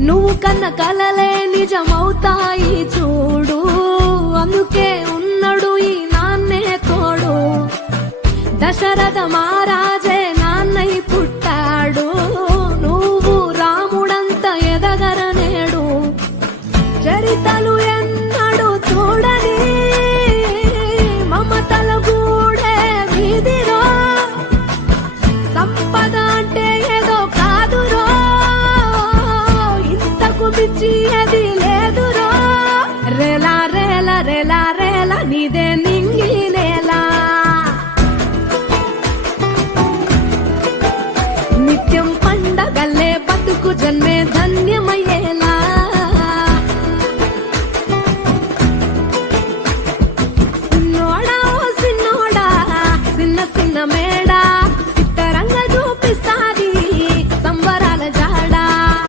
నువ్వు కన్న కలలే నిజమవుతాయి చూడు, అందుకే ఉన్నాడు ఈ నాన్నే తోడు. దశరథ మహారాజే నాన్నై పుట్టాడు, నువ్వు రాముడంత ఎదగరనేడు. చరితలు ఎన్నడు చూడని మమతల గూడే వీధిరో, సంపద అంటే ఏదో కాదురో, ఇంతకు మించి అది లేదురో. రేలా రేలా రేలా రేలా నీదే నింగి నేలా, నిత్యం పండగల్లే బతుకు జన్మే ధన్యమయ్యే.